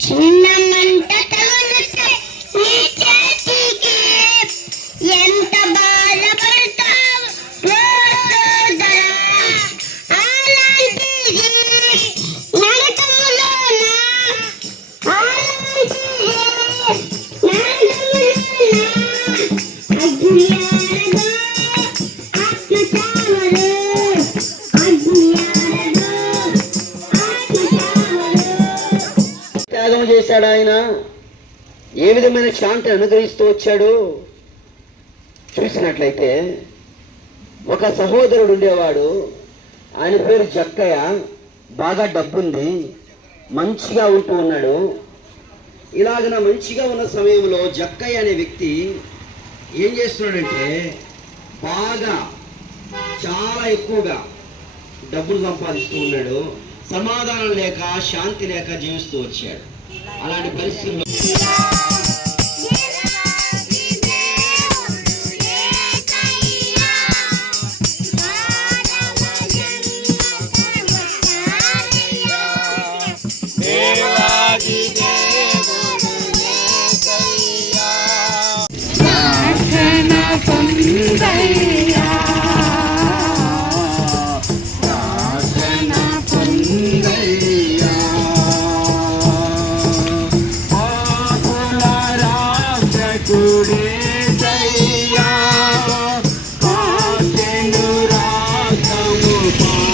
Two. వచ్చాడు ఆయన ఏ విధమైన శాంతిని అనుగ్రహిస్తూ వచ్చాడు? చూసినట్లయితే ఒక సహోదరుడు ఉండేవాడు. ఆయన పేరు జక్కయ్య. బాగా డబ్బుంది. మంచిగా ఉంటూ ఉన్నాడు. ఇలాగన మంచిగా ఉన్న సమయంలో జక్కయ్య అనే వ్యక్తి ఏం చేస్తున్నాడంటే బాగా చాలా ఎక్కువగా డబ్బులు సంపాదిస్తూ ఉన్నాడు. సమాధానం లేక శాంతి లేక జీవిస్తూ వచ్చాడు. అలాంటి పరిస్థితుల్లో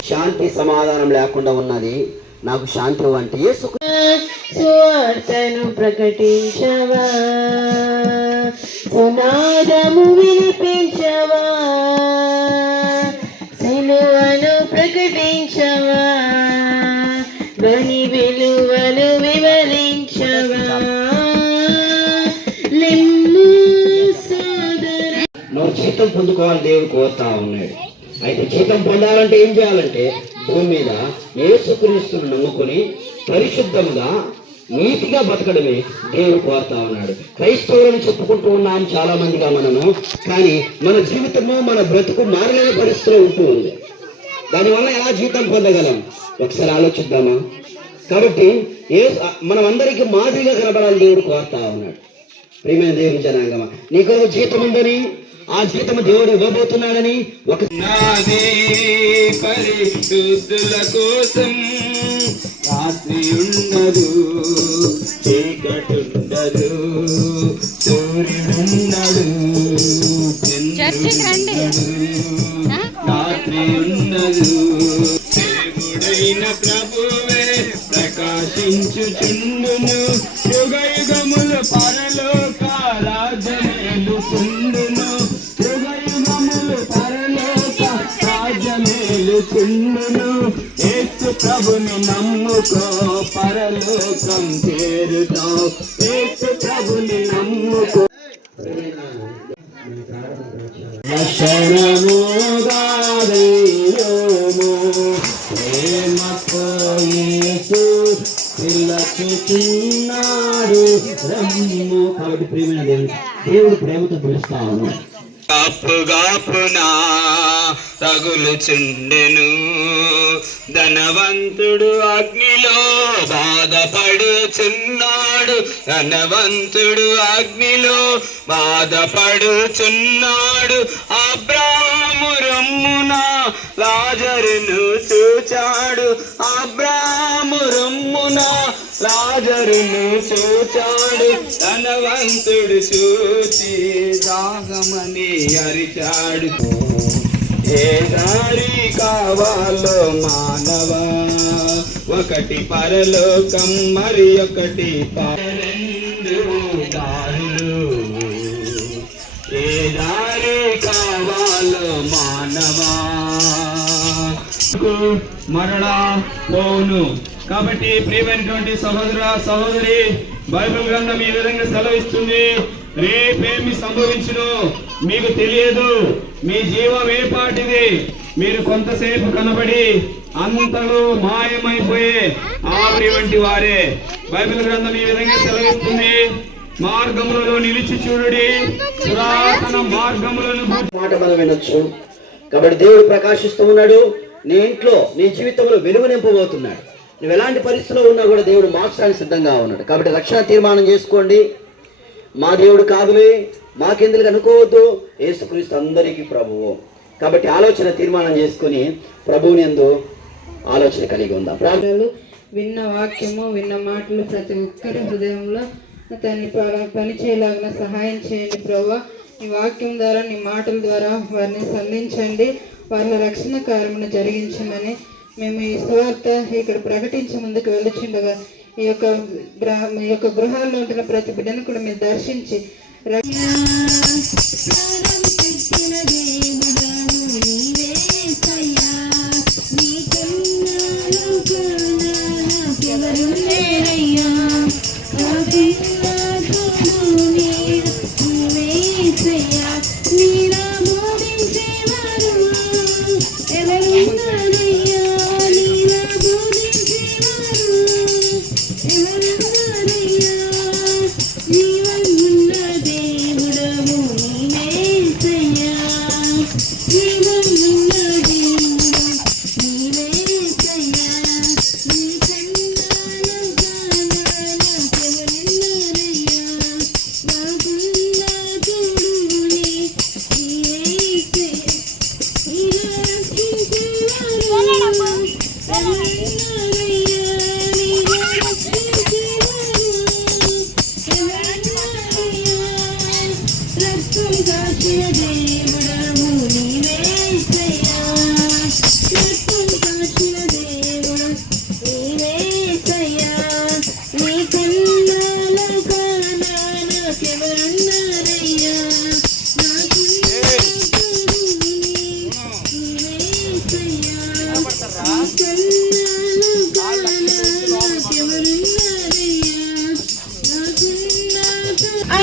శాంతి సమాధానం లేకుండా ఉన్నది నాకు శాంతి అంటే యేసు సువార్తను ప్రకటించవా? సునాదము వినిపించవా? మనం నువ్వు జీతం పొందుకోవాలి దేవుడు కోరుతా ఉన్నాడు. అయితే జీతం పొందాలంటే ఏం చేయాలంటే భూమి మీద యేసుక్రీస్తును నమ్ముకొని పరిశుద్ధంగా నీతిగా బతకడమే దేవుడు కోరుతా ఉన్నాడు. క్రైస్తవులను చెప్పుకుంటూ ఉన్నాం చాలా మందిగా మనము కానీ మన జీవితము మన బ్రతుకు మారలేని పరిస్థితిలో ఉంటూ ఉంది. దానివల్ల ఎలా జీతం పొందగలం? ఒకసారి ఆలోచిద్దామా? కాబట్టి ఏ మనం అందరికీ మాదిరిగా కనబడాలి దేవుడు కోరుతా ఉన్నాడు. ప్రియమైన దేవుని జనాంగమా నీకు జీతం ఉందని ఆ జీతం దేవుడు ఇవ్వబోతున్నాడని ఒక పరిశుద్ధుల కోసం రాత్రి ఉండదు చీకటుండదు సూర్యుడుండడు రాత్రి ఉండదు. దేవుడైన ప్రభువే ప్రకాశించుచుండును రాజ్యమేలు ఏసు ప్రభుని నమ్ముకో పరలోకం చేరుతావు. ఏసు ప్రభుని నమ్ముకో. కాబట్టి ప్రేమైన దేవుడు దేవుడు ప్రేమతో పిలుస్తా ఉన్నాడు అప్పుగాపునా తగులుచుండెను ధనవంతుడు అగ్నిలో బాధపడుచున్నాడు. ధనవంతుడు అగ్నిలో బాధపడుచున్నాడు. అబ్రాము రమ్మున లాజరును చూచాడు. అబ్రాము రమ్మున లాజరును చూచాడు ధనవంతుడు చూచి రాగమని అరిచాడు. ఏ దారి కావాలో మానవా ఒకటి పరలోకం మరి ఒకటి పరెండు దారులు. ఏ దారి కావాలో మానవా మరలా పోను కాబట్టి ప్రియమైనటువంటి సహోదర సహోదరి బైబిల్ గ్రంథం ఈ విధంగా సెలవిస్తుంది. రేపేమి సంభవించును. మీకు తెలియదు మీ జీవం ఏ పాటిది మీరు కొంతసేపు కనబడి అంతలో మాయమైపోయే ఆవిరి వంటి వారే. బైబిల్ గ్రంథం ఈ విధంగా సెలవిస్తుంది. మార్గములలో నిలిచి చూడుడి. పురాతన మార్గములను మాట మనం వినొచ్చు కాబట్టి దేవుడు ప్రకాశిస్తూ ఉన్నాడు. నీ ఇంట్లో నీ జీవితంలో వెలుగు నింపబోతున్నాడు. నువ్వు ఎలాంటి పరిస్థితిలో ఉన్నా కూడా దేవుడు మార్చడానికి సిద్ధంగా ఉన్నాడు. కాబట్టి రక్షణ తీర్మానం చేసుకోండి. మా దేవుడు కాదులే మాకెందుకు అనుకోవద్దు. యేసుక్రీస్తు అందరికీ ప్రభువు. కాబట్టి ఆలోచన తీర్మానం చేసుకొని ప్రభువుని ఎందు ఆలోచన కలిగి ఉందాం. ప్రార్థన విన్న వాక్యము విన్న మాటలు ప్రతి ఒక్కరి హృదయంలో దాన్ని పనిచేయలాగా సహాయం చేయండి ప్రభా. నీ వాక్యం ద్వారా నీ మాటల ద్వారా వారిని సంధించండి వాళ్ళ రక్షణ కార్యమును జరిగించమని మేము ఈ స్వార్థ ఇక్కడ ప్రకటించే ముందుకు వెళ్ళుచుండగా ఈ యొక్క గ్రహ ఈ యొక్క గృహాల్లో ఉంటున్న ప్రతి బిడ్డను కూడా మీరు దర్శించి రక్షణ you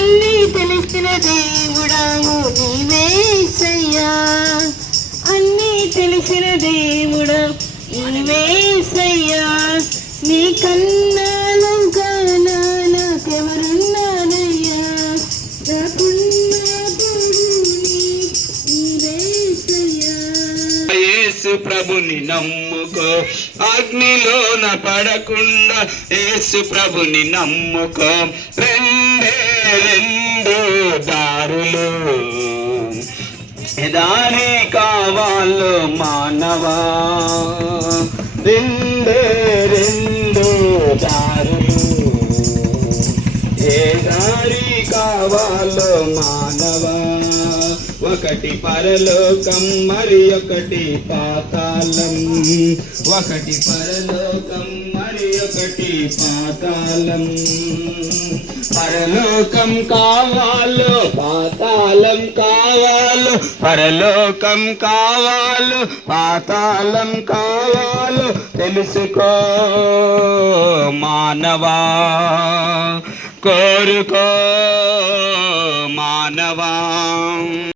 తల్లి తెలిసిన దేవుడావు నీవే సయ్యా. అన్నీ తెలిసిన దేవుడు నీవేసయ్యా నీ కన్నాలు నాకెవరున్నానయ్యా యేసు ప్రభుని నమ్ముకో అగ్నిలోన పడకుండా యేసు ప్రభుని నమ్ముకో. దారులు దారి కావాలో మానవా? రెండు రెండు దారులు. ఏ దారి కావాలో మానవా? ఒకటి పరలోకం మరి ఒకటి పాతాళం. ఒకటి పరలోకం మరి ఒకటి పాతాళం. పరలోకం కావాలో పాతాళం కావాలో పరలోకం కావాలో పాతాళం కావాలో తెలుసుకో మానవా కోరుకో మానవా.